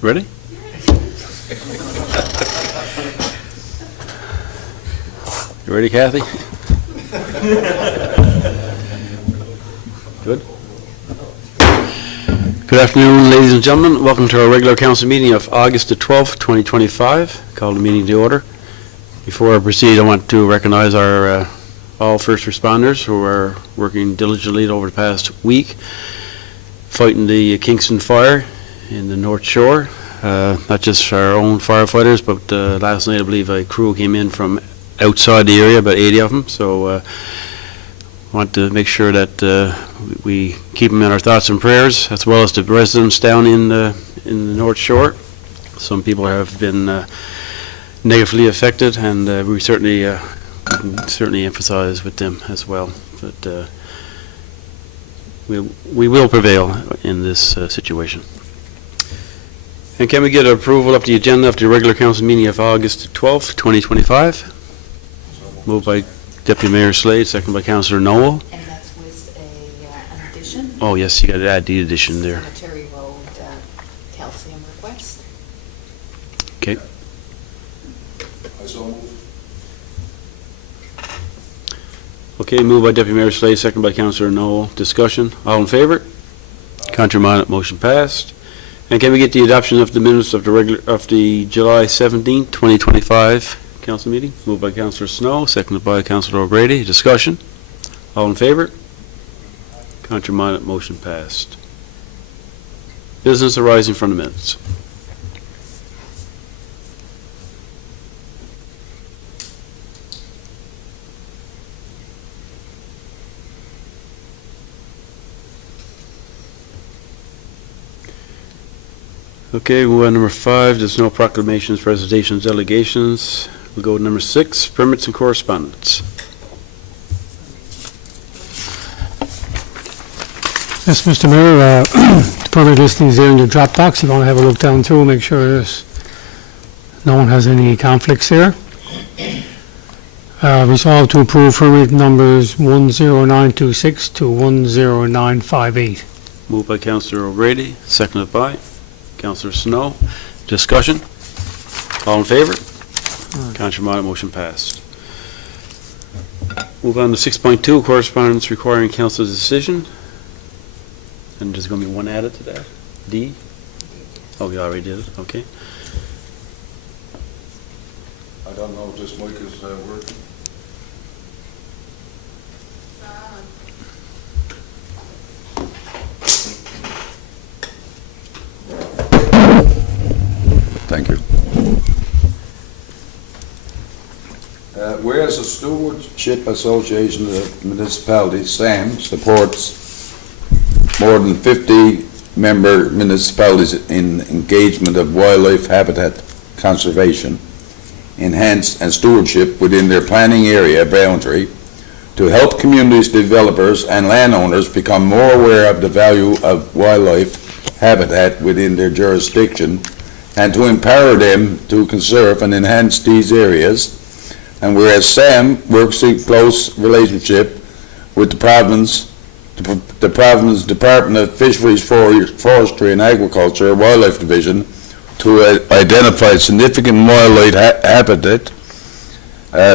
Ready? You ready, Kathy? Good. Good afternoon, ladies and gentlemen. Welcome to our regular council meeting of August the 12th, 2025. Call the meeting to order. Before I proceed, I want to recognize our all first responders who are working diligently over the past week, fighting the Kingston fire in the North Shore. Not just our own firefighters, but last night I believe a crew came in from outside the area, about 80 of them. So I want to make sure that we keep them in our thoughts and prayers, as well as the residents down in the North Shore. Some people have been negatively affected, and we certainly empathize with them as well. But we will prevail in this situation. And can we get approval of the agenda of the regular council meeting of August 12th, 2025? Moved by Deputy Mayor Slade, second by Councillor Noel. And that's with an addition? Oh yes, you got to add the addition there. Cemetery Road calcium request. Okay. I so move. Okay, moved by Deputy Mayor Slade, second by Councillor Noel. Discussion. All in favor? Contrary minded, motion passed. And can we get the adoption of the minutes of the July 17th, 2025 council meeting? Moved by Councillor Snow, seconded by Councillor O'Grady. Discussion. All in favor? Contrary minded, motion passed. Business arising from the minutes. Okay, we'll go to number 5. There's no proclamations, presentations, delegations. We'll go to number 6, permits and correspondence. Yes, Mr. Mayor, the permit listing is there in your Dropbox. If you want to have a look down through, make sure no one has any conflicts there. Resolved to approve permit numbers 10926 to 10958. Moved by Councillor O'Grady, seconded by Councillor Snow. Discussion. All in favor? Contrary minded, motion passed. Move on to 6.2, correspondence requiring council's decision. And there's going to be one added to that. D? Oh, we already did it. Okay. I don't know if this mic is working. Thank you. Whereas the Stewardship Association of Municipalities, SAM, supports more than 50 member municipalities in engagement of wildlife habitat conservation, enhanced and stewardship within their planning area boundary to help communities, developers, and landowners become more aware of the value of wildlife habitat within their jurisdiction and to empower them to conserve and enhance these areas. And whereas SAM works in close relationship with the province Department of Fisheries, Forestry and Agriculture Wildlife Division to identify significant wildlife habitat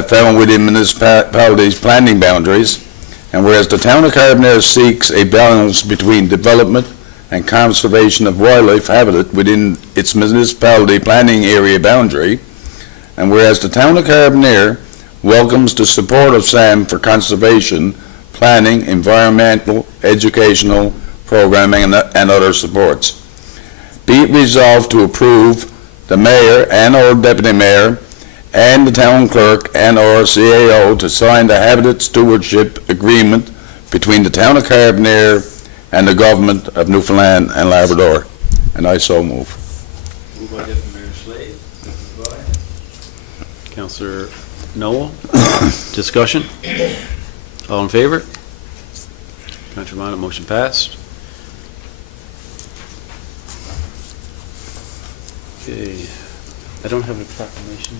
found within municipalities' planning boundaries, and whereas the town of Carbonear seeks a balance between development and conservation of wildlife habitat within its municipality planning area boundary, and whereas the town of Carbonear welcomes the support of SAM for conservation, planning, environmental, educational, programming, and other supports. Be it resolved to approve the mayor and or deputy mayor and the town clerk and or CAO to sign the habitat stewardship agreement between the town of Carbonear and the government of Newfoundland and Labrador. And I so move. Moved by Deputy Mayor Slade, seconded by Councillor Noel. Discussion. All in favor? Contrary minded, motion passed. Okay. I don't have a proclamation.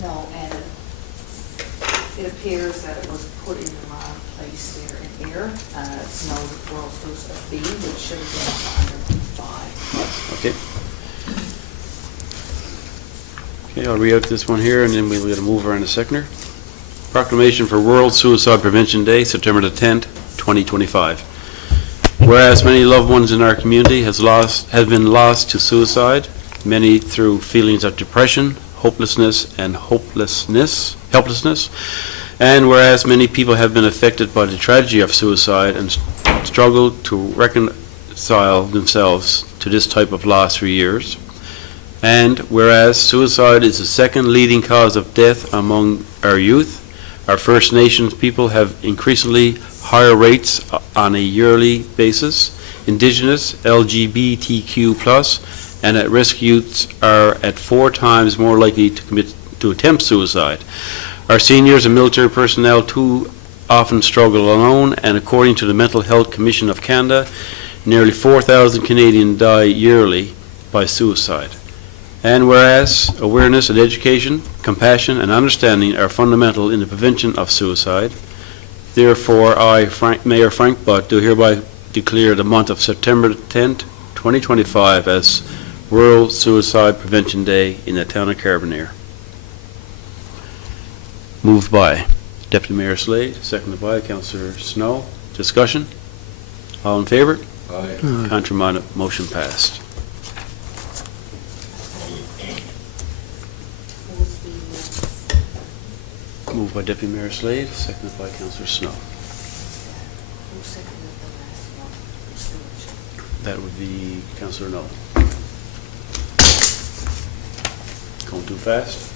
No, and it appears that it was put in the wrong place there in here. It's no world source of B, which should have been under 5. Okay. Okay, I'll read out this one here, and then we'll get a mover and a seconder. Proclamation for World Suicide Prevention Day, September the 10th, 2025. Whereas many loved ones in our community have been lost to suicide, many through feelings of depression, hopelessness, helplessness, and whereas many people have been affected by the tragedy of suicide and struggle to reconcile themselves to this type of loss for years, and whereas suicide is the second leading cause of death among our youth, our First Nations people have increasingly higher rates on a yearly basis. Indigenous, LGBTQ+, and at-risk youths are at 4 times more likely to attempt suicide. Our seniors and military personnel too often struggle alone, and according to the Mental Health Commission of Canada, nearly 4,000 Canadians die yearly by suicide. And whereas awareness and education, compassion and understanding are fundamental in the prevention of suicide, therefore I, Mayor Frank Butt, do hereby declare the month of September 10th, 2025 as World Suicide Prevention Day in the town of Carbonear. Moved by Deputy Mayor Slade, seconded by Councillor Snow. Discussion? All in favor? Aye. Contrary minded, motion passed. What was the, Moved by Deputy Mayor Slade, seconded by Councillor Snow. who seconded the last one? Stewardship. That would be Councillor No. Going too fast?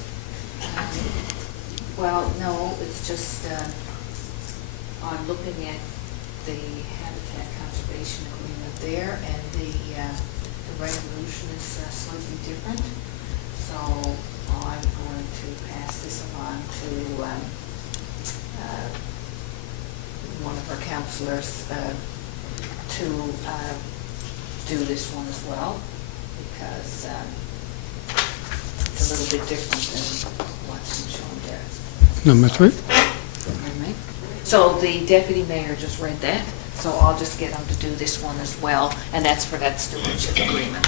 Well, no, it's just, I'm looking at the Habitat Conservation Agreement there, and the resolution is slightly different. So I'm going to pass this along to one of our counselors to do this one as well, because it's a little bit different than what's been shown there. Number 3. Pardon me? So the deputy mayor just read that, so I'll just get him to do this one as well, and that's for that stewardship agreement.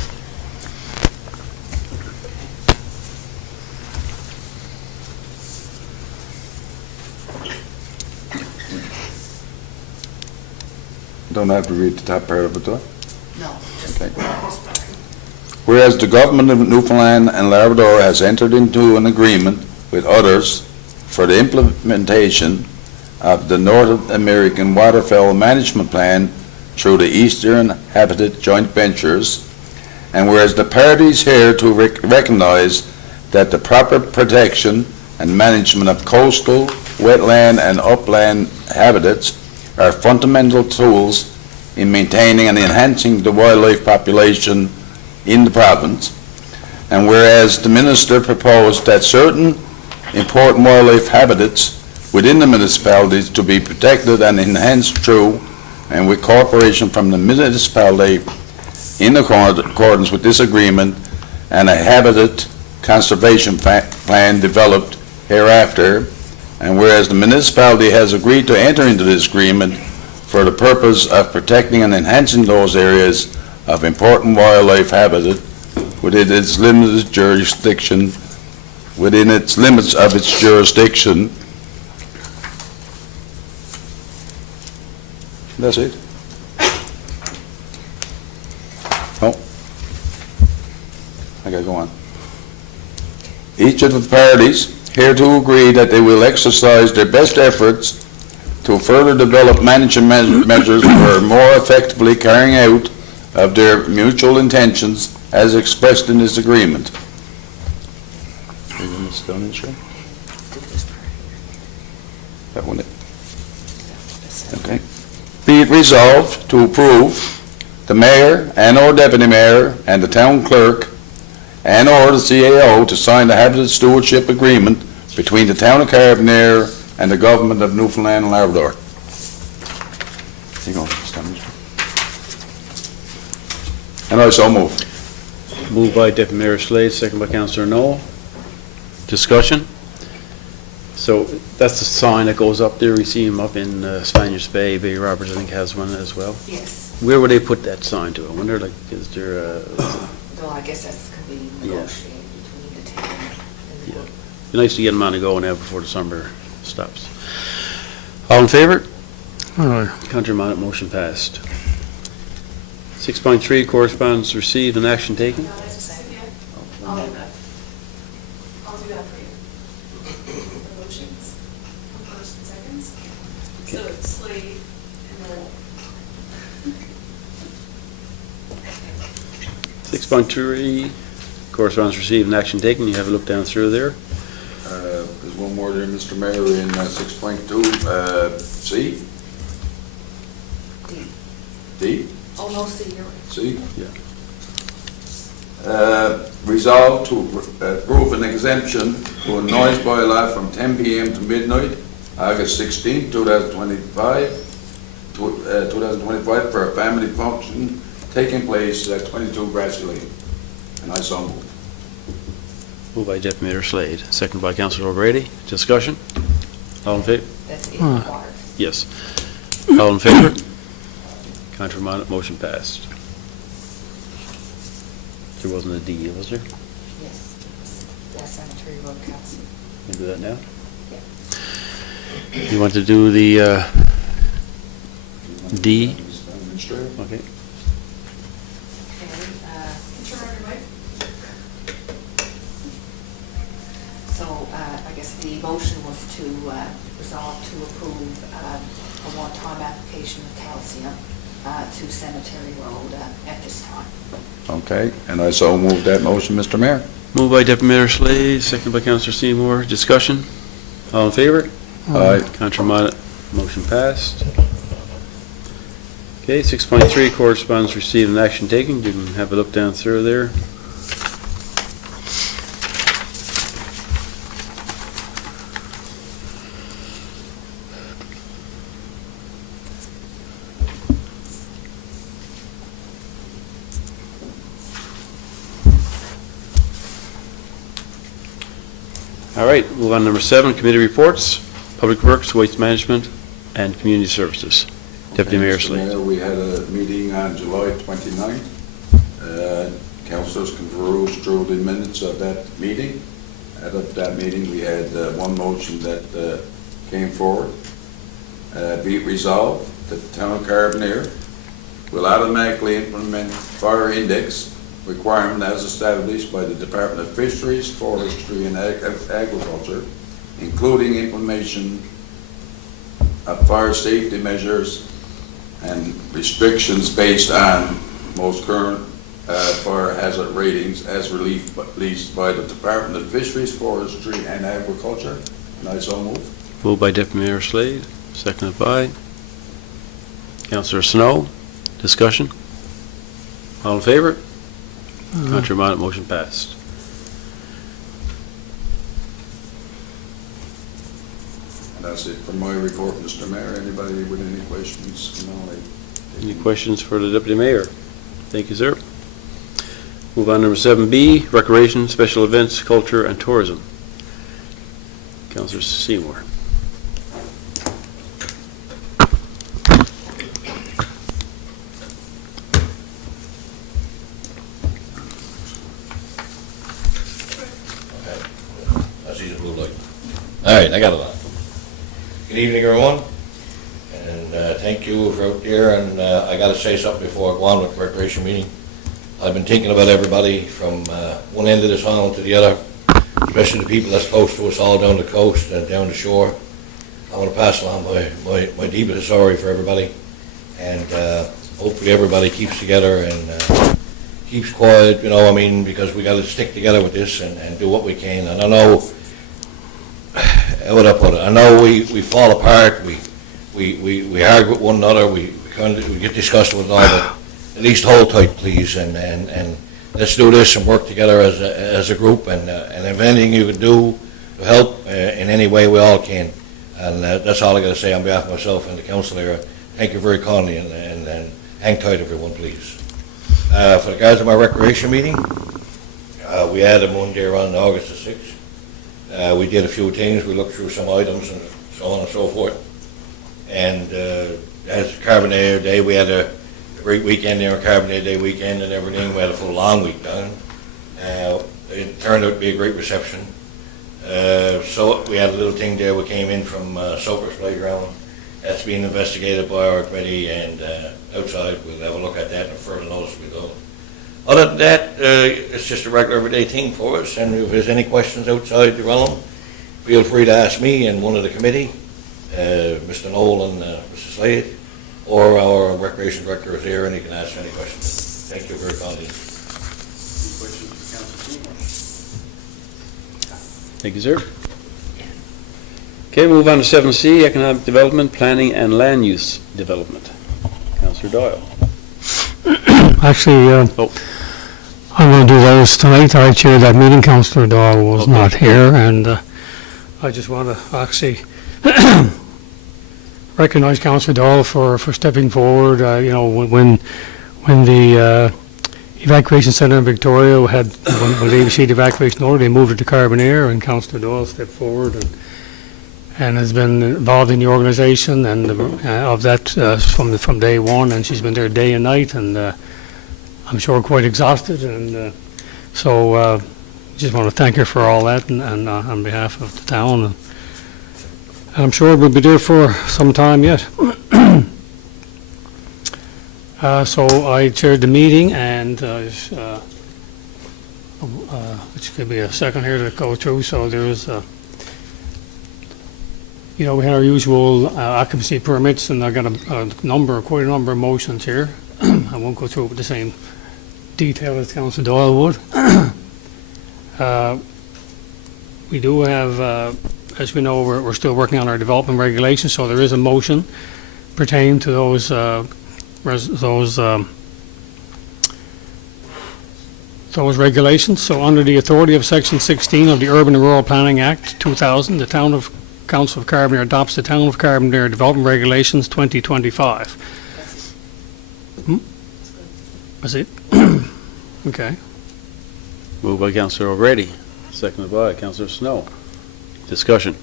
Don't have to read the top part of it, though. No, just the Okay. last part. Whereas the government of Newfoundland and Labrador has entered into an agreement with others for the implementation of the North American Waterfowl Management Plan through the Eastern Habitat Joint Ventures, and whereas the parties here to recognize that the proper protection and management of coastal, wetland, and upland habitats are fundamental tools in maintaining and enhancing the wildlife population in the province, and whereas the minister proposed that certain important wildlife habitats within the municipalities to be protected and enhanced through and with cooperation from the municipality in accordance with this agreement and a habitat conservation plan developed hereafter, and whereas the municipality has agreed to enter into this agreement for the purpose of protecting and enhancing those areas of important wildlife habitat within its limited jurisdiction, within its limits of its jurisdiction. That's it? Oh. I gotta go on. Each of the parties hereto agree that they will exercise their best efforts to further develop management measures for more effectively carrying out of their mutual intentions as expressed in this agreement. Isn't this done, sure? Do this part That one. here. Okay. Be it resolved to approve the mayor and/or deputy mayor and the town clerk and/or the CAO to sign the habitat stewardship agreement between the town of Carbonear and the government of Newfoundland and Labrador. Here you go, Mr. Minister. And I so move. Moved by Deputy Mayor Slade, second by Councillor Noel. Discussion? So that's the sign that goes up there. We see him up in Spaniards Bay. Bay Roberts, I think, has one as well. Yes, Where would they put that sign to? I wonder, like, is there a... so I guess that's going to be Yeah. negotiated between the town Be nice to get them on the go now before the summer stops. All in favor? Aye. Contrary minded, motion passed. 6.3, correspondence received and action taken. No, that's a second. I'll do that. I'll do that for you. The motions, first and seconds. So it's Slade and then 6.3, correspondence received and action taken. You have a look down through there. There's one more there, Mr. Mayor, in 6.2, C, D. D, Oh, no, see, you're right. C. Yeah. Resolve to approve an exemption to a noise bylaw from 10 p.m. to midnight, August 16, 2025, 2025 for a family function taking place at 22 Grassy Lane. And I so move. Moved by Deputy Mayor Slade, seconded by Councilor O'Grady. Discussion? All in favor? That's it, Aye. water. Yes. All in favor? Contrary minded, motion passed. There wasn't a D, was there? Yes, that's Cemetery Road Council. Can we do that now? Yeah. You want to do the D? Administrator? Okay. Okay, turn on your mic. so I guess the motion was to resolve to approve a one-time application of calcium to Cemetery Road at this time. Okay, and I so move that motion, Mr. Mayor. Moved by Deputy Mayor Slade, seconded by Councilor Seymour. Discussion? All in favor? Aye. Contrary minded, motion passed. Okay, 6.3, correspondence received and action taken. You can have a look down through there. All right, move on to number 7, committee reports, Public Works, Waste Management, and Community Services. Deputy Okay, Mayor Mr. Slade. Mayor, we had a meeting on July 29th. Councilors can peruse through the minutes of that meeting. Out of that meeting, we had one motion that came forward. Be it resolved that the town of Carbonear will automatically implement fire index requirement as established by the Department of Fisheries, Forestry, and Agriculture, including implementation of fire safety measures and restrictions based on most current fire hazard ratings as released by the Department of Fisheries, Forestry, and Agriculture. And I so move. Moved by Deputy Mayor Slade, seconded by Councilor Snow. Discussion? All in favor? Contrary minded, motion passed. And that's it for my report, Mr. Mayor. Anybody with any questions? Any questions for the Deputy Mayor? Thank you, sir. Move on to number 7B, Recreation, Special Events, Culture, and Tourism. Councilor Seymour. I see the blue light. All right, I got it on. Good evening, everyone, and thank you for out there, and I gotta say something before I go on with the recreation meeting. I've been thinking about everybody from one end of this island to the other, especially the people that's close to us all down the coast and down the shore. I want to pass along my deepest sorry for everybody, and hopefully everybody keeps together and keeps quiet, you know, I mean, because we got to stick together with this and do what we can. And I know, how would I put it? I know we fall apart, we argue with one another, we get disgusted with it all, but at least hold tight, please, and let's do this and work together as a group, and if anything you can do to help in any way, we all can. And that's all I got to say on behalf of myself and the council here. Thank you very kindly, and hang tight, everyone, please. For the guys at my recreation meeting, we had them one day around August the 6th. We did a few things, we looked through some items and so on and so forth. And as Carbonear Day, we had a great weekend there, Carbonear Day weekend and everything. We had a full long week done. It turned out to be a great reception. So we had a little thing there, we came in from Soper's Playground. That's being investigated by our committee, and outside, we'll have a look at that and further notice we go. Other than that, it's just a regular everyday thing for us, and if there's any questions outside the realm, feel free to ask me and one of the committee, Mr. Knoll and Mr. Slade, or our recreation director is here and he can ask any questions. Thank you very kindly. Thank you, sir. Okay, move on to 7C, Economic Development, Planning and Land Use Development. Councillor Doyle. Actually, Oh. I'm going to do those tonight. I chaired that meeting. Councillor Doyle was Okay. not here, and I just want to actually recognize Councillor Doyle for stepping forward. You know, when the evacuation centre in Victoria when they received evacuation order, they moved it to Carbonear, and Councillor Doyle stepped forward and has been involved in the organisation and of that from day one, and she's been there day and night, and I'm sure quite exhausted, and so just want to thank her for all that, and on behalf of the town, and I'm sure we'll be there for some time yet. So I chaired the meeting, and which could be a second here to go through. So there was, you know, we had our usual occupancy permits, and I got quite a number of motions here. I won't go through it with the same detail as Councillor Doyle would. We do have, as we know, we're still working on our development regulations, so there is a motion pertaining to those regulations. So under the authority of Section 16 of the Urban and Rural Planning Act 2000, the Council of Carbonear adopts the Town of Carbonear Development Regulations 2025. That's it? Okay. Moved by Councillor O'Grady, seconded by Councillor Snow. Discussion.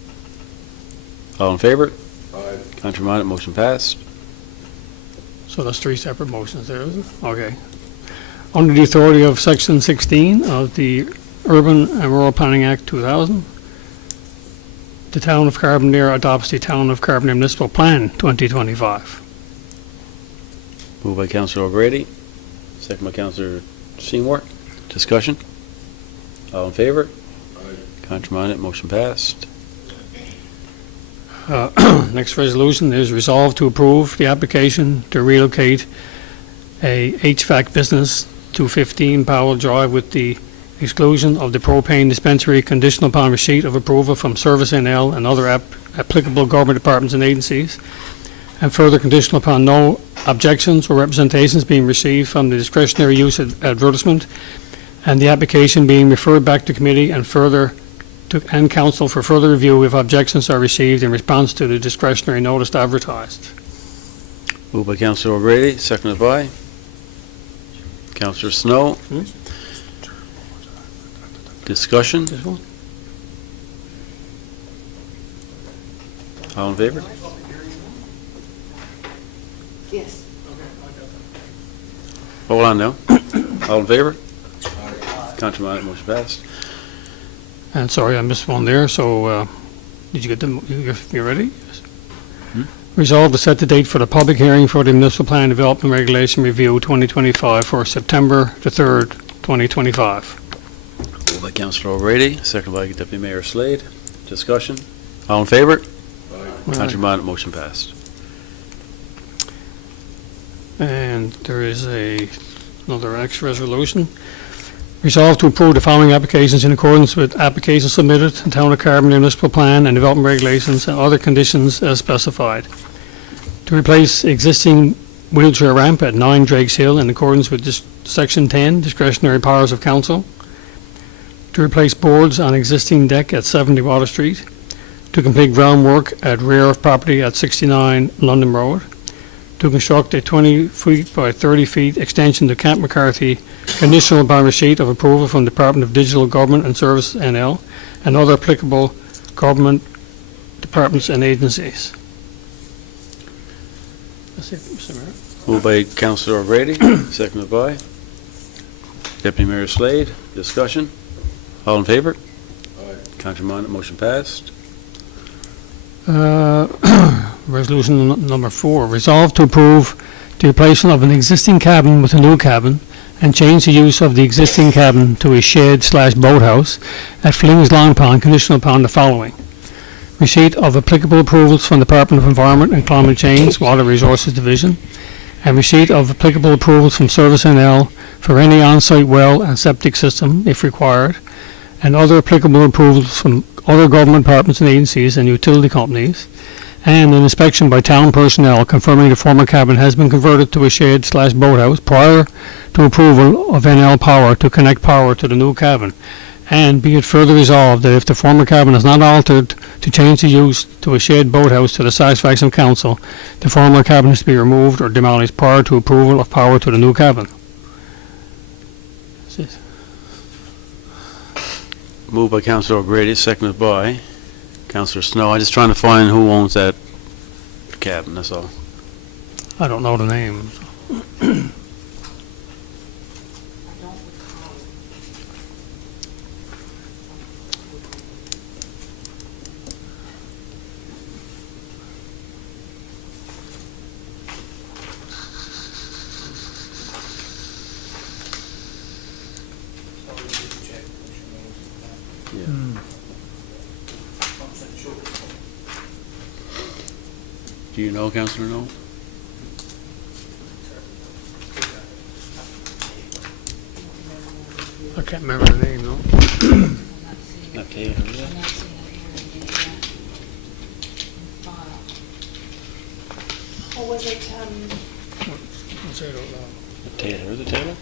All in favor? Aye. Contrary minded, motion passed. So that's three separate motions there, is it? Okay. Under the authority of Section 16 of the Urban and Rural Planning Act 2000, the Town of Carbonear adopts the Town of Carbonear Municipal Plan 2025. Moved by Councillor O'Grady, second by Councillor Seymour. Discussion. All in favor? Contrary minded, motion passed. Next resolution is resolved to approve the application to relocate a HVAC business to 15 Powell Drive with the exclusion of the propane dispensary, conditional upon receipt of approval from Service NL and other applicable government departments and agencies, and further conditional upon no objections or representations being received from the discretionary use advertisement, and the application being referred back to committee and council for further review if objections are received in response to the discretionary notice advertised. Moved by Councillor O'Grady, seconded by Councillor Snow. Discussion. This one? All in favor? Yes. Hold on now. All in favor? Contrary minded, motion passed. And sorry, I missed one there, so did you get them? You ready? Resolved to set the date for the public hearing for the Municipal Plan Development Regulation Review 2025 for September the 3rd, 2025. Moved by Councillor O'Grady, seconded by Deputy Mayor Slade. Discussion. All in favor? Contrary minded, motion passed. And there is another extra resolution. Resolved to approve the following applications in accordance with applications submitted to Town of Carbonear Municipal Plan and Development Regulations and other conditions as specified. To replace existing wheelchair ramp at 9 Drakes Hill in accordance with Section 10, discretionary powers of council. To replace boards on existing deck at 70 Water Street. To complete groundwork at rear of property at 69 London Road. To construct a 20 feet by 30 feet extension to Camp McCarthy, conditional upon receipt of approval from Department of Digital Government and Service NL and other applicable government departments and agencies. That's it, Mr. Mayor. Moved by Councillor O'Grady, seconded by Deputy Mayor Slade. Discussion. All in favor? Councillor Monier, motion passed. Resolution number 4, resolve to approve the replacement of an existing cabin with a new cabin and change the use of the existing cabin to a shed/boathouse at Fleming's Long Pond, conditional upon the following: receipt of applicable approvals from the Department of Environment and Climate Change, Water Resources Division, and receipt of applicable approvals from Service NL for any on-site well and septic system, if required, and other applicable approvals from other government departments and agencies and utility companies, and an inspection by town personnel confirming the former cabin has been converted to a shed/boathouse prior to approval of NL Power to connect power to the new cabin. And be it further resolved that if the former cabin is not altered to change the use to a shed boathouse to the satisfaction of council, the former cabin is to be removed or demolished prior to approval of power to the new cabin. That's it. Moved by Councillor O'Grady, seconded by Councillor Snow. I'm just trying to find who owns that cabin, that's all. I don't know the name. I don't recall. Do you know, Councillor No? I can't remember the name, no. I'm not seeing it. Not Taylor, is it? I'm not seeing it here in the file. Or was it, Say it out loud. Taylor, is it Taylor?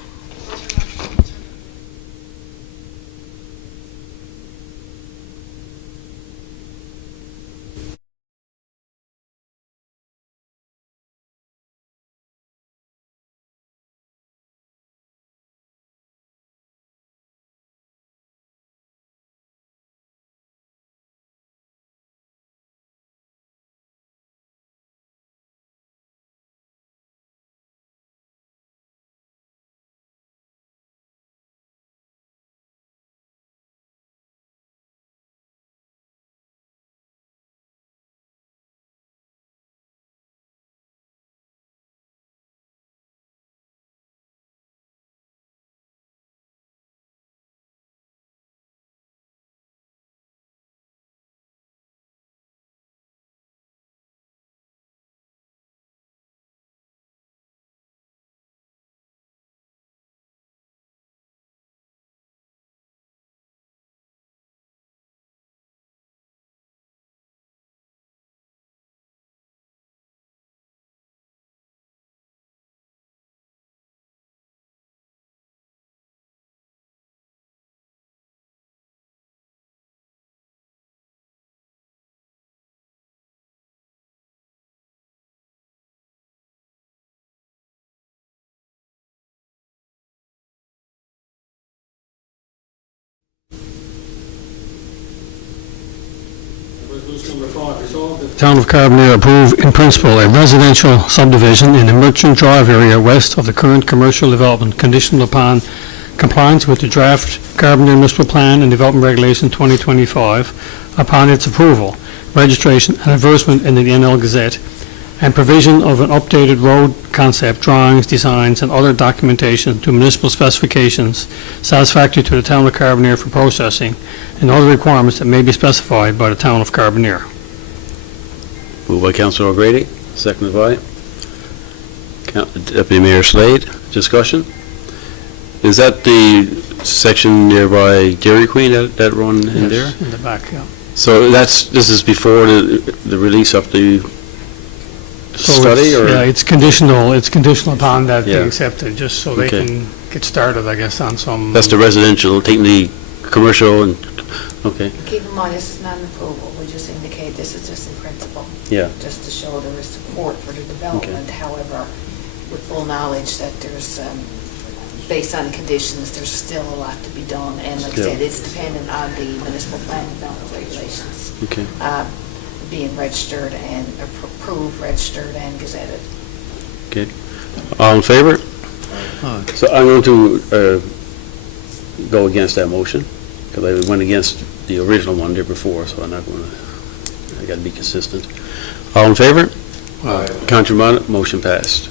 Resolution number 5, resolved that the Town of Carbonear approve in principle a residential subdivision in the Merchant Drive area west of the current commercial development, conditional upon compliance with the draft Carbonear Municipal Plan and Development Regulation 2025 upon its approval, registration and advertisement in the NL Gazette, and provision of an updated road concept, drawings, designs, and other documentation to municipal specifications satisfactory to the Town of Carbonear for processing, and other requirements that may be specified by the Town of Carbonear. Moved by Councillor O'Grady, seconded by Deputy Mayor Slade. Discussion? Is that the section nearby Dairy Queen, that run in there? Yes, in the back, yeah. So this is before the release of the So study, it's- or? Yeah, it's conditional upon that being Yeah. accepted, just so they Okay. can get started, I guess, on some... That's the residential, taking the commercial and, okay, Keep in mind, this is not an approval, we just indicate this is just in principle, yeah, just to show there is support for the development. However, with full knowledge that there's, based on conditions, there's still a lot to be done. And like I said, Yeah. it's dependent on the municipal plan development regulations okay. being registered and approved, registered, and gazetted. All in favor? So I'm going to go against that motion. because I went against the original one there before, so I'm not going to, I got to be consistent. All in favor? Contrary minded, motion passed.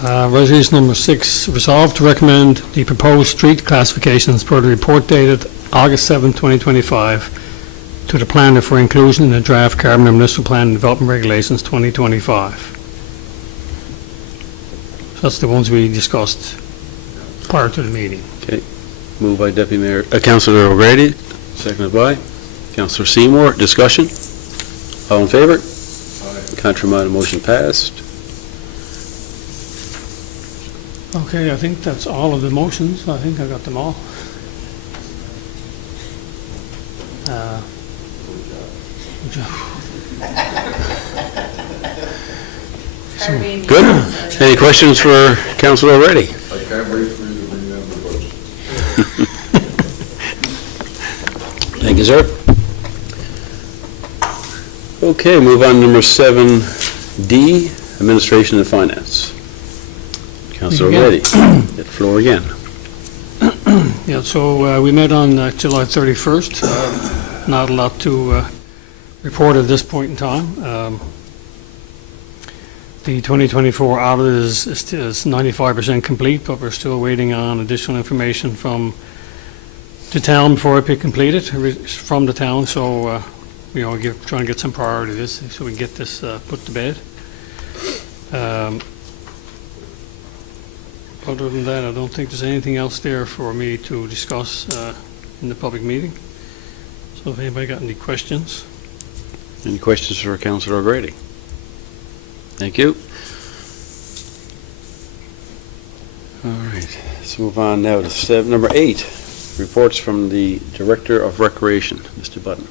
Resolution number 6, resolved to recommend the proposed street classifications per the report dated August 7, 2025, to the planner for inclusion in the draft Carbonear Municipal Plan and Development Regulations 2025. So that's the ones we discussed prior to the meeting. Moved by Deputy Mayor, Councilor O'Grady, seconded by Councilor Seymour. Discussion? All in favor? Contrary minded, motion passed. Okay, I think that's all of the motions. I think I got them all. Good job. Good. Any questions for Councilor O'Grady? I can't wait for you to bring down the budget. Thank you, sir. Okay, move on to number 7D, Administration and Finance. Councilor Again. O'Grady, get the floor again. Yeah, so we met on July 31st. Not a lot to report at this point in time. The 2024 audit is 95% complete, but we're still waiting on additional information from the town before it be completed from the town. So, trying to get some priority to this so we can get this put to bed. Other than that, I don't think there's anything else there for me to discuss in the public meeting. So if anybody got any questions? Any questions for Councilor O'Grady? Thank you. All right, let's move on now to number 8, reports from the Director of Recreation, Mr. Button.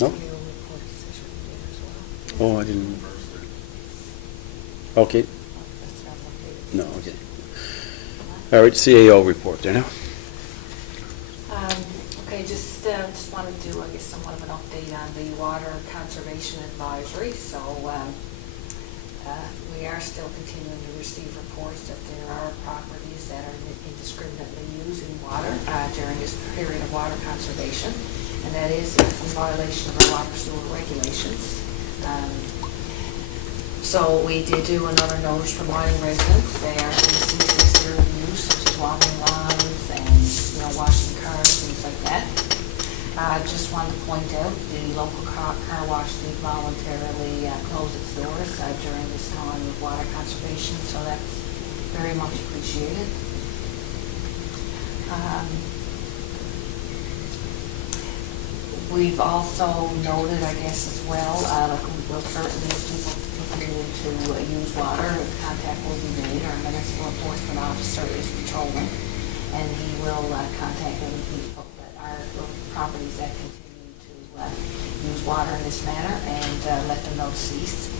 No? Oh, I didn't. Okay. No, okay. All right, CAO report there now. Okay, just wanted to, I guess, somewhat of an update on the Water Conservation Advisory. So we are still continuing to receive reports that there are properties that are indiscriminately using water during this period of water conservation, and that is in violation of the water sewer regulations. So we did do another notice reminding residents they are to cease their use, such as watering lawns and, washing cars, things like that. Just wanted to point out the local car wash did voluntarily close its doors during this time of water conservation, so that's very much appreciated. We've also noted, I guess, as well, we'll certainly, if people continue to use water, contact will be made. Our municipal enforcement officer is patrolling, and he will contact any people that are properties that continue to use water in this manner and let them know to cease.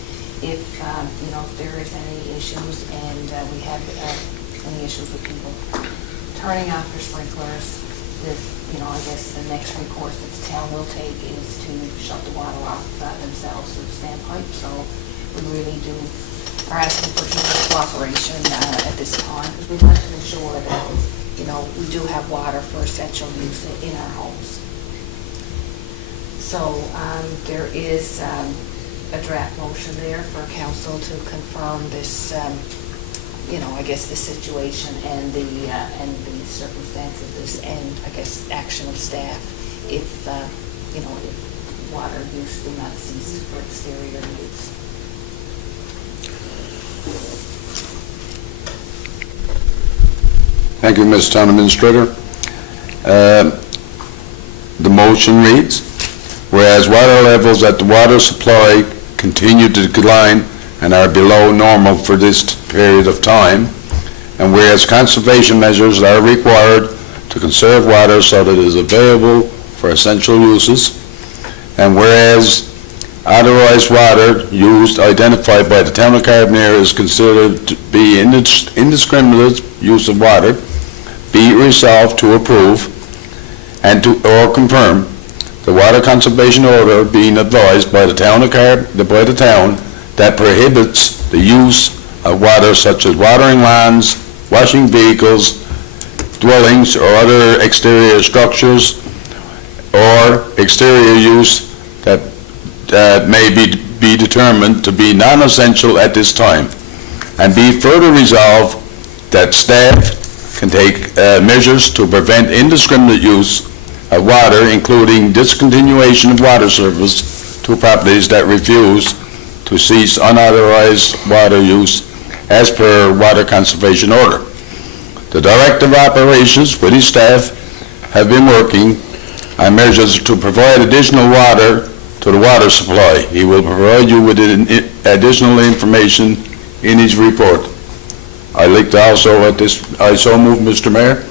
If there is any issues and we have any issues with people turning off their sprinklers, I guess the next recourse that the town will take is to shut the water off themselves through the standpipe. So we really are asking for people's cooperation at this time, because we'd like to ensure that, we do have water for essential use in our homes. So there is a draft motion there for council to confirm this, I guess the situation and the circumstance of this, and I guess action of staff if water use do not cease for exterior use. Thank you, Mr. Town Administrator. The motion reads, whereas water levels at the water supply continue to decline and are below normal for this period of time, and whereas conservation measures are required to conserve water so that it is available for essential uses, and whereas authorized water used identified by the town of Carbonear is considered to be indiscriminate use of water, be it resolved to approve and or confirm the water conservation order being advised by the town that prohibits the use of water such as watering lawns, washing vehicles, dwellings or other exterior structures or exterior use that may be determined to be non-essential at this time. And be further resolved that staff can take measures to prevent indiscriminate use of water, including discontinuation of water service to properties that refuse to cease unauthorized water use as per water conservation order. The Director of Operations with his staff have been working on measures to provide additional water to the water supply. He will provide you with additional information in his report. I'd like to also, I so move, Mr. Mayor,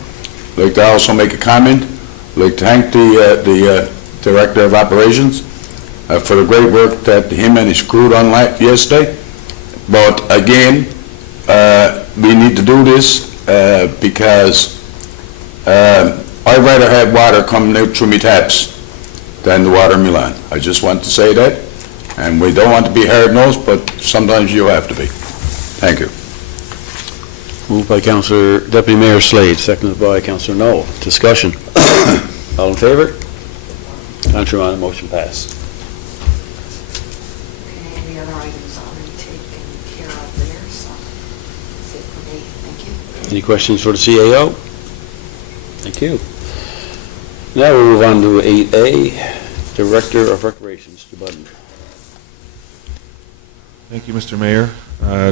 I'd like to also make a comment. I'd like to thank the Director of Operations for the great work that him and his crew done yesterday. But again, we need to do this because I'd rather have water coming out through my taps than the water in Milan. I just want to say that, and we don't want to be hard-nosed, but sometimes you have to be. Thank you. Moved by Councillor Deputy Mayor Slade, seconded by Councillor Knoll. Discussion. All in favor? Contrary on the motion passed. Okay, and the other items already taken care of there, so that's it for me. Thank you. Any questions for the CAO? Thank you. Now we'll move on to 8A, Director of Recreation, Mr. Budden. Thank you, Mr. Mayor.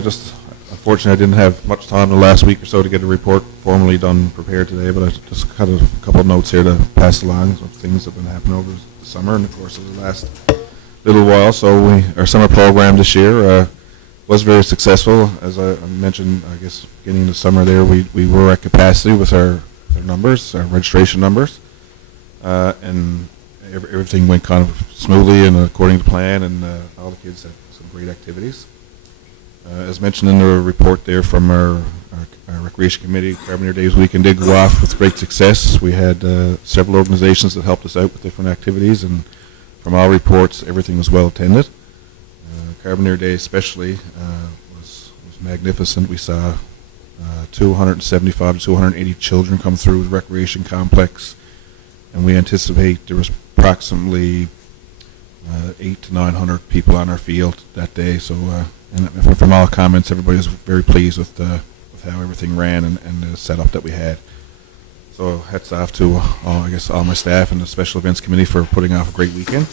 Just unfortunately, I didn't have much time the last week or so to get a report formally done, prepared today, but I just had a couple of notes here to pass along of things that have been happening over the summer and, of course, over the last little while. So our summer program this year was very successful. As I mentioned, I guess, beginning of the summer there, we were at capacity with our numbers, our registration numbers, and everything went kind of smoothly and according to plan, and all the kids had some great activities. As mentioned in the report there from our Recreation Committee, Carbonear Days Weekend did go off with great success. We had several organizations that helped us out with different activities, and from all reports, everything was well attended. Carbonear Day especially was magnificent. We saw 275 to 280 children come through the recreation complex, and we anticipate there was approximately 800 to 900 people on our field that day. So, and from all comments, everybody was very pleased with how everything ran and the setup that we had. So, hats off to all my staff and the Special Events Committee for putting off a great weekend.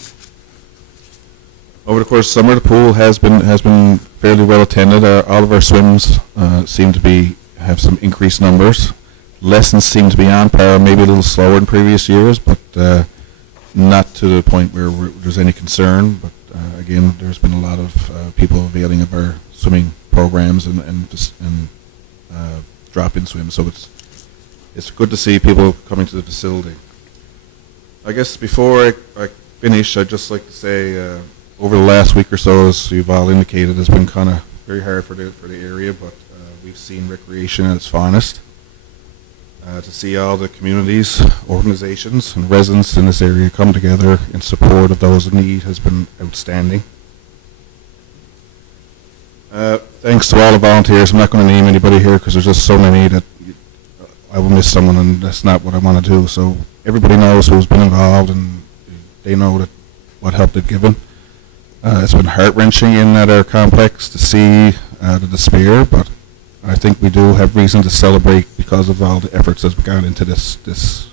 Over the course of summer, the pool has been fairly well attended. All of our swims seem to have some increased numbers. Lessons seem to be on par, maybe a little slower than previous years, but not to the point where there's any concern. But again, there's been a lot of people availing of our swimming programs and drop-in swims, so it's good to see people coming to the facility. I guess before I finish, I'd just like to say over the last week or so, as you've all indicated, has been kind of very hard for the area, but we've seen recreation at its finest. To see all the communities, organizations, and residents in this area come together in support of those in need has been outstanding. Thanks to all the volunteers. I'm not going to name anybody here because there's just so many that I will miss someone, and that's not what I want to do. So everybody knows who's been involved, and they know that what help they've given. It's been heart-wrenching in at our complex to see the despair, but I think we do have reason to celebrate because of all the efforts that's gone into this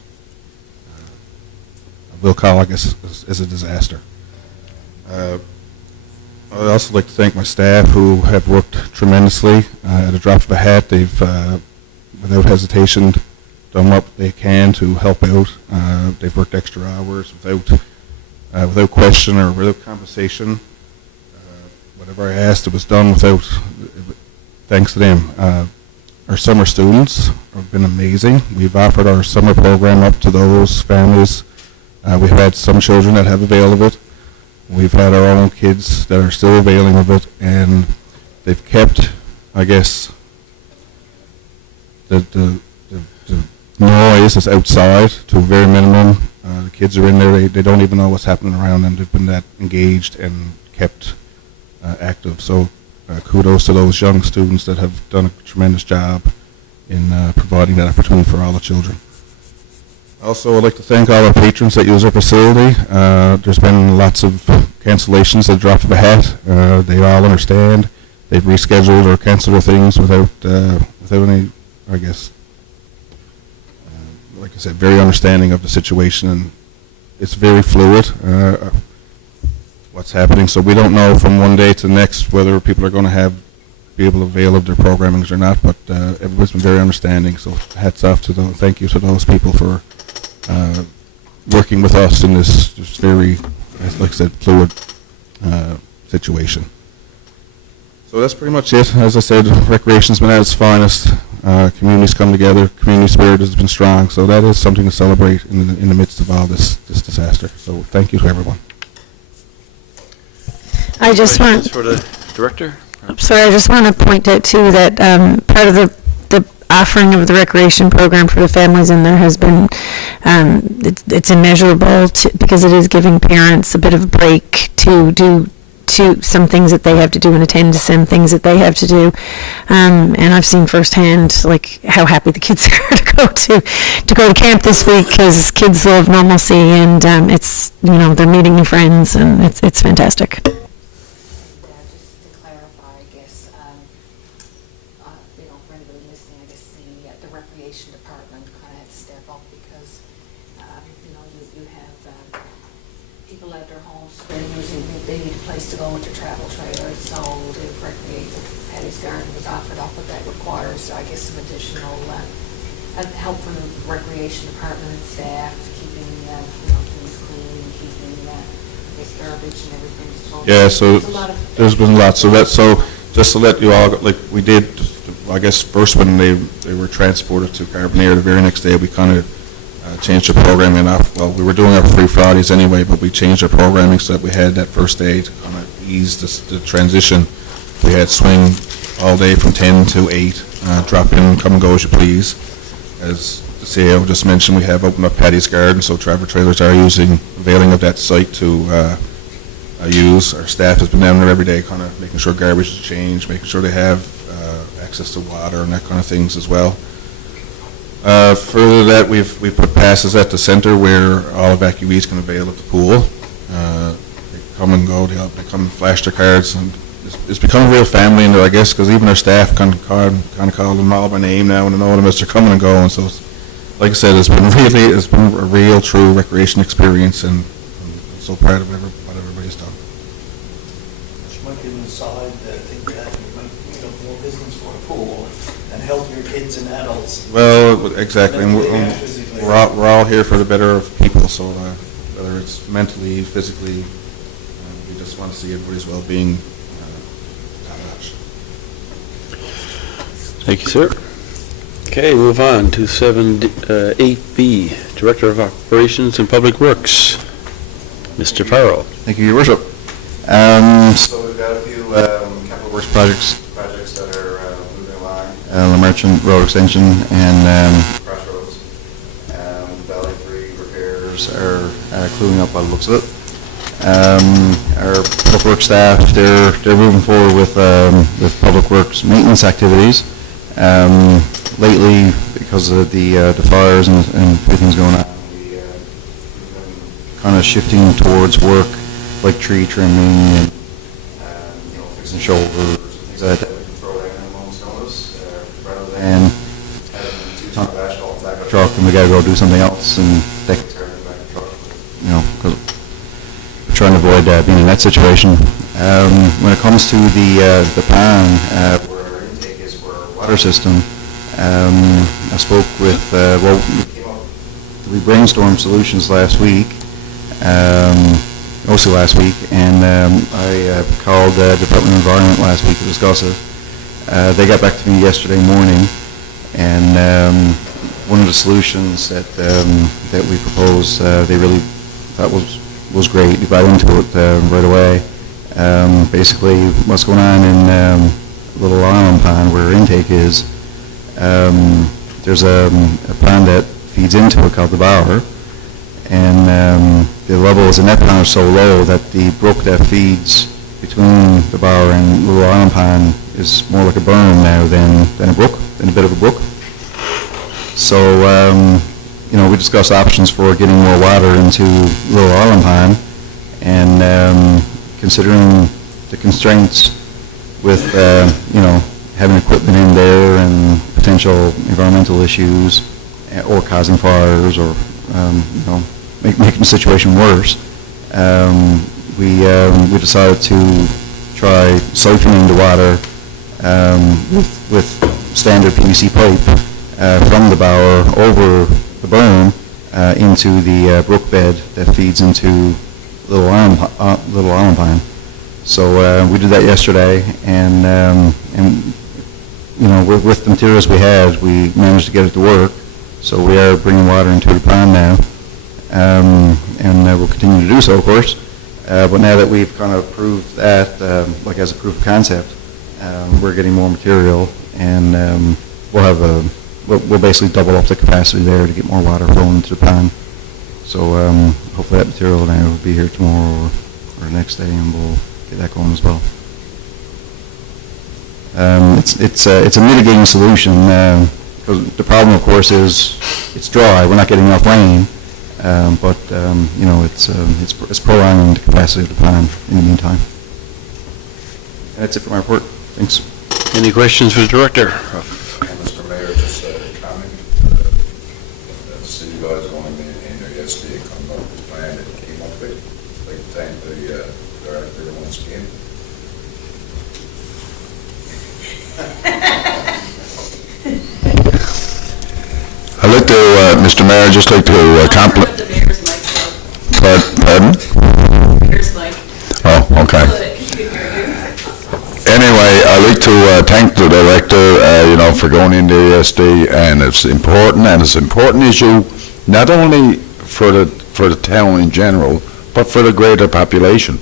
we'll call, I guess, as a disaster. I'd also like to thank my staff who have worked tremendously. At a drop of a hat, they've, without hesitation, done what they can to help out. They've worked extra hours without question or without compensation. Whatever I asked, it was done thanks to them. Our summer students have been amazing. We've offered our summer program up to those families. We've had some children that have availed of it. We've had our own kids that are still availing of it, and they've kept, I guess, the noise that's outside to a very minimum. The kids are in there, they don't even know what's happening around them. They've been that engaged and kept active. So kudos to those young students that have done a tremendous job in providing that opportunity for all the children. Also, I'd like to thank all our patrons that use our facility. There's been lots of cancellations at the drop of a hat. They all understand. They've rescheduled or canceled their things without any, I guess, like I said, very understanding of the situation, and it's very fluid, what's happening. So we don't know from one day to the next whether people are going to be able to avail of their programmings or not, but everybody's been very understanding. So hats off to them. Thank you to those people for working with us in this very, like I said, fluid situation. So that's pretty much it. As I said, recreation's been at its finest. Communities come together. Community spirit has been strong. So that is something to celebrate in the midst of all this disaster. So thank you to everyone. I just Questions want, for the director? I'm sorry, I just want to point out too that part of the offering of the recreation program for the families in there has been, it's immeasurable because it is giving parents a bit of a break to do some things that they have to do and attend to some things that they have to do. And I've seen firsthand like how happy the kids are to go to camp this week because kids love normalcy and it's, they're meeting new friends and it's fantastic. Just to clarify, I guess, for anybody listening, I guess the recreation department kind of had to step up because, you have people at their homes, they need a place to go with their travel trailers, so the Paddy's Garden was offered up, but that requires, I guess, some additional help from the recreation department and staff, keeping, things clean, keeping, garbage and everything. Yeah, so There's a lot of- there's been lots. So just to let you all, like we did, I guess first when they were transported to Carbonear, the very next day we kind of changed the programming off. Well, we were doing our free Fridays anyway, but we changed our programming so that we had that first day to kind of ease the transition. We had swing all day from 10 to 8, drop in, come and go as you please. As the CEO just mentioned, we have opened up Paddy's Garden, so travel trailers are availing of that site to use. Our staff has been down there every day, kind of making sure garbage is changed, making sure they have access to water and that kind of things as well. Further to that, we've put passes at the center where all evacuees can avail of the pool. They come and go, they come and flash their cards, and it's become a real family in there, I guess, because even our staff kind of call them all by name now, and they know them as they're coming and going. So, like I said, it's been a real, true recreation experience, and I'm so proud of what everybody's done. You might even decide that you might make up more business for a pool and help your kids and adults. Well, exactly, and we're all here for the better of people, so whether it's mentally, physically, we just want to see everybody's well-being top-notch. Thank you, sir. Okay, move on to 8B, Director of Operations and Public Works, Mr. Farrell. Thank you, Your Worship. So we've got a few capital works projects that are moving along. La Merchant Road Extension and Crossroads. Valley 3 repairs are cleaning up by the looks of it. Our public works staff, they're moving forward with public works maintenance activities. Lately, because of the fires and everything's going on, we've been kind of shifting towards work like tree trimming and fixing shoulders, things like that. We can throw that in a moment's notice rather than having 2 tons of asphalt back a truck and we got to go do something else and take it back a truck. Because we're trying to avoid being in that situation. When it comes to the plan, where our intake is for our water system, I spoke with, we brainstormed solutions last week, mostly last week, and I called the Department of Environment last week to discuss it. They got back to me yesterday morning, and one of the solutions that we proposed, they really thought was great. We got into it right away. Basically, what's going on in Little Island Pond, where our intake is, there's a pond that feeds into it called the Bower, and the levels in that pond are so low that the brook that feeds between the Bower and Little Island Pond is more like a burn now than a brook, than a bit of a brook. So, we discussed options for getting more water into Little Arlington, and considering the constraints with, having equipment in there and potential environmental issues or causing fires or, making the situation worse, we decided to try siphoning the water with standard PVC pipe from the bower over the berm into the brook bed that feeds into Little Arlington. So we did that yesterday, and with the materials we had, we managed to get it to work. So we are bringing water into the pond now, and we'll continue to do so, of course. But now that we've kind of proved that, like as a proof of concept, we're getting more material, and we'll basically double up the capacity there to get more water flowing into the pond. So hopefully that material now will be here tomorrow or next day, and we'll get that going as well. It's a mitigating solution. Because the problem, of course, is it's dry. We're not getting enough rain, but it's prolonging the capacity of the pond in the meantime. That's it for my report. Thanks. Any questions for the director? Mr. Mayor, just a comment. The city guys going in there yesterday come up with a plan that came up with, like thank the director once again. I'd like to, Mr. Mayor, just like to compliment. The mayor's mic, so. Pardon? The mayor's mic. Oh, okay. So that he can hear you. Anyway, I'd like to thank the director, for going into ESD, and it's important issue, not only for the town in general, but for the greater population.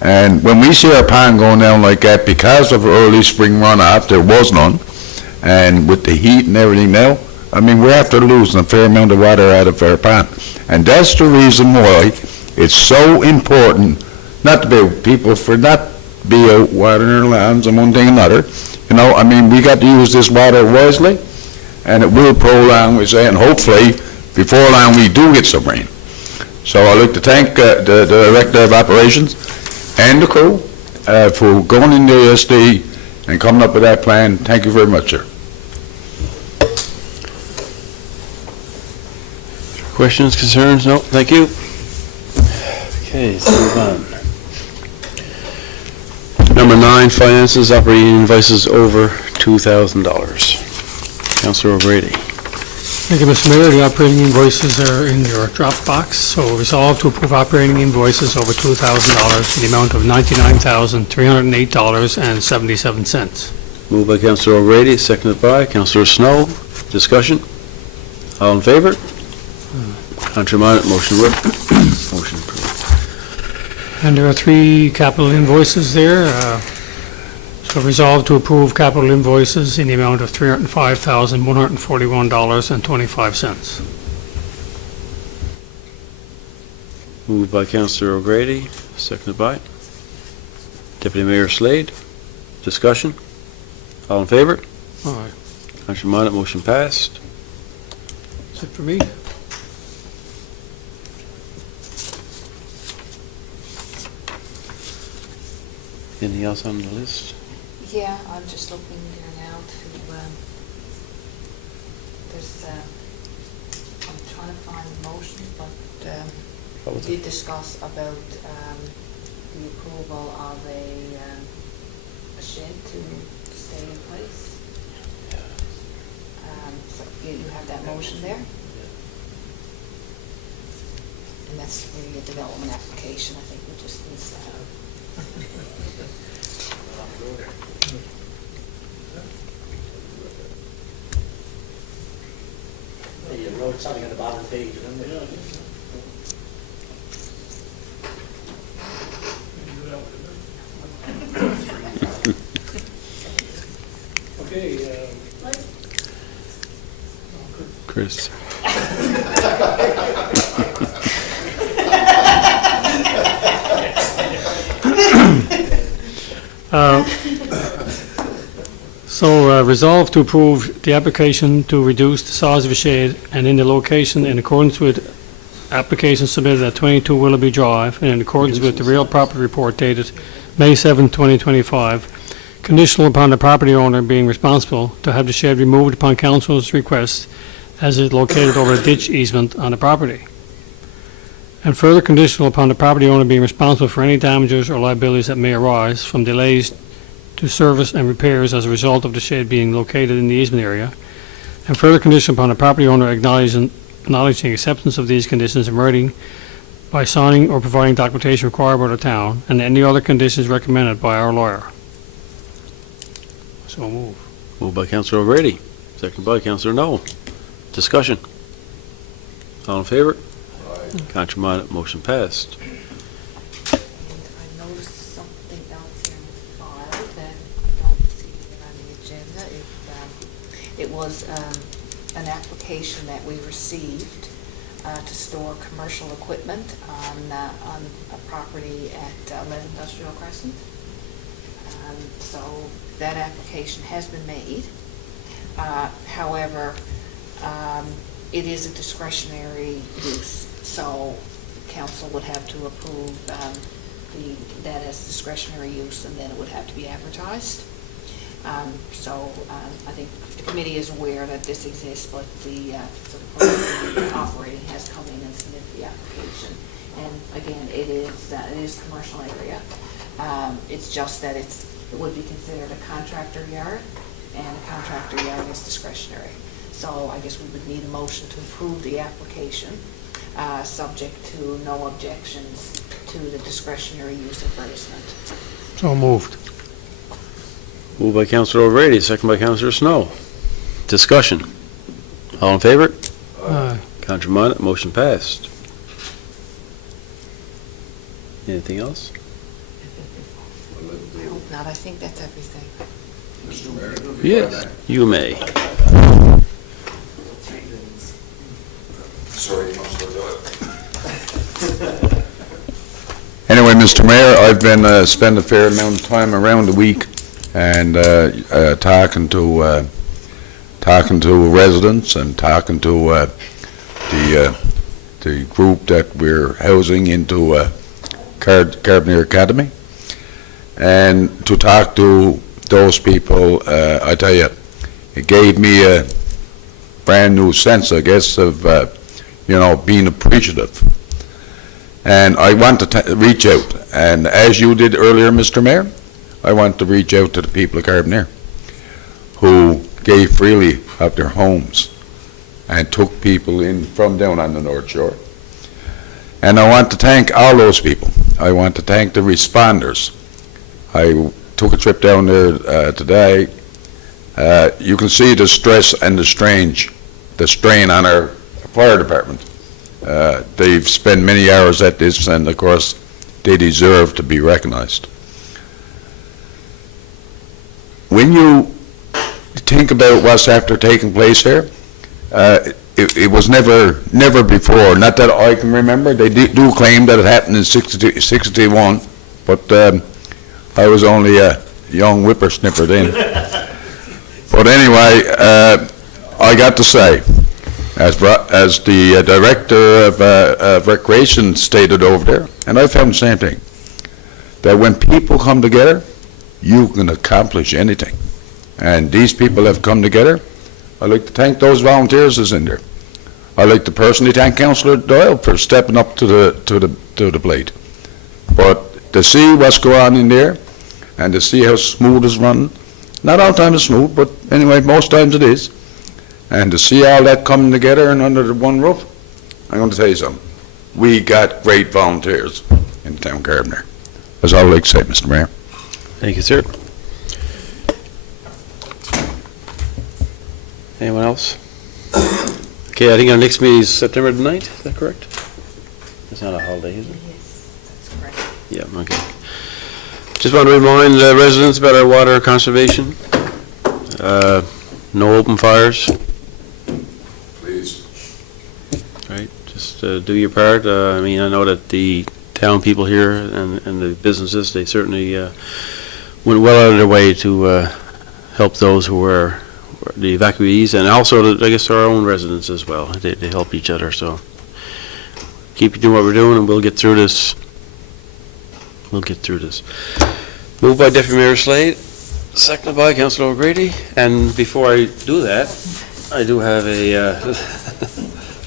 And when we see our pond going down like that, because of early spring runoff, there was none, and with the heat and everything now, I mean, we're after losing a fair amount of water out of our pond. And that's the reason why it's so important, not to be people for not be out watering our lawns and one thing and another. We got to use this water wisely, and it will prolong, we say, and hopefully, before long, we do get some rain. So I'd like to thank the Director of Operations and the crew for going into ESD and coming up with that plan. Thank you very much, sir. Questions, concerns? No, thank you. Okay, let's move on. Number 9, finances, operating invoices over $2,000. Councilor O'Grady. Thank you, Mr. Mayor. The operating invoices are in your Dropbox. So resolved to approve operating invoices over $2,000 in the amount of $99,308.77. Moved by Councilor O'Grady, seconded by Councilor Snow. Discussion? All in favor? Contrary minded, motion approved. And there are 3 capital invoices there. So resolved to approve capital invoices in the amount of $305,141.25. Moved by Councilor O'Grady, seconded by Deputy Mayor Slade. Discussion? All in favor? All right. Contrary minded, motion passed. That's it for me. Anything else on the list? Yeah, I'm just looking here now to, I'm trying to find the motion, but What was we it? did discuss about the approval of a shed to stay in place. So you have that motion there? And that's really a development application, I think we just missed that out. You wrote something on the bottom of the page, remember? Okay, Chris. So resolve to approve the application to reduce the size of a shed and in the location in accordance with application submitted at 22 Willoughby Drive and in accordance with the real property report dated May 7, 2025, conditional upon the property owner being responsible to have the shed removed upon council's request as it is located over a ditch easement on the property. And further conditional upon the property owner being responsible for any damages or liabilities that may arise from delays to service and repairs as a result of the shed being located in the easement area. And further conditional upon the property owner acknowledging acceptance of these conditions in writing by signing or providing documentation required by the town and any other conditions recommended by our lawyer. So move. Moved by Councilor O'Grady, second by Councilor Noel. Discussion. All in favor? Contrary minded, motion passed. And I noticed something else here in the file that I don't see here on the agenda. It was an application that we received to store commercial equipment on a property at 11 Industrial Crescent. So that application has been made. However, it is a discretionary use, so council would have to approve that as discretionary use, and then it would have to be advertised. So I think the committee is aware that this exists, but the operating has come in and submitted the application. And again, it is commercial area. It's just that it would be considered a contractor yard, and a contractor yard is discretionary. So I guess we would need a motion to approve the application, subject to no objections to the discretionary use advertisement. So moved. Moved by Councilor O'Grady, second by Councilor Snow. Discussion. All in favor? Aye. Contrary minded, motion passed. Anything else? I hope not. I think that's everything. Yes, you may. Sorry, Anyway, Mr. Mayor, I've been spending a fair amount of time around the week and talking to residents and talking to the group that we're housing into Carbonear Academy, and to talk to those people. I tell you, it gave me a brand new sense, I guess, of being appreciative. And I want to reach out, and as you did earlier, Mr. Mayor, I want to reach out to the people of Carbonear who gave freely of their homes and took people in from down on the North Shore. And I want to thank all those people. I want to thank the responders. I took a trip down there today. You can see the stress and the strain on our fire department. They've spent many hours at this, and of course, they deserve to be recognized. When you think about what's after taking place here, it was never before, not that I can remember. They do claim that it happened in 61, but I was only a young whippersnapper then. But anyway, I got to say, as the director of recreation stated over there, and I found the same thing, that when people come together, you can accomplish anything. And these people have come together. I'd like to thank those volunteers that's in there. I'd like to personally thank Councillor Doyle for stepping up to the plate. But to see what's going on in there, and to see how smooth it's running, not all the time it's smooth, but anyway, most times it is, and to see all that coming together and under the one roof, I'm going to tell you something. We got great volunteers in the town of Carbonear. That's all I'd like to say, Mr. Mayor. Thank you, sir. Anyone else? Okay, I think our next meeting is September the 9th, is that correct? It's not a holiday, is it? Yes, that's correct. Yeah, okay. Just want to remind residents about our water conservation. No open fires, Please. right? Just do your part. I mean, I know that the town people here and the businesses, they certainly went well out of their way to help those who were the evacuees, and also, I guess, our own residents as well. They help each other, so keep doing what we're doing, and we'll get through this. We'll get through this. Moved by Deputy Mayor Slade, seconded by Councillor O'Grady, and before I do that, I do have a,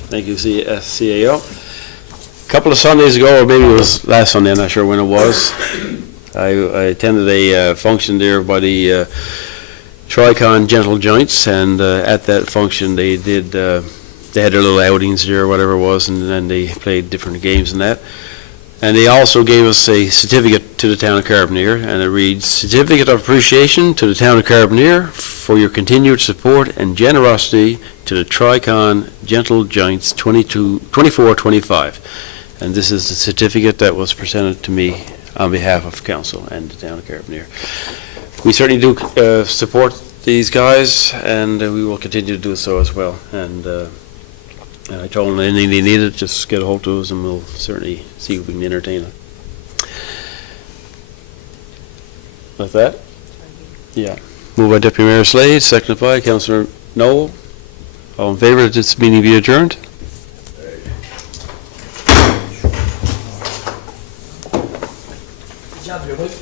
thank you, CAO. A couple of Sundays ago, or maybe it was last Sunday, I'm not sure when it was, I attended a function there by the Tricon Gentle Joints, and at that function they did, they had their little outings there or whatever it was, and then they played different games and that. And they also gave us a certificate to the town of Carbonear, and it reads, "Certificate of Appreciation to the town of Carbonear for your continued support and generosity to the Tricon Gentle Joints 24-25. And this is the certificate that was presented to me on behalf of council and the town of Carbonear. We certainly do support these guys, and we will continue to do so as well. And I told them anything they needed, just get a hold of us, and we'll certainly see if we can entertain them. With that? Yeah. Moved by Deputy Mayor Slade, seconded by Councillor Noel. All in favor that this meeting be adjourned? Good job, everybody.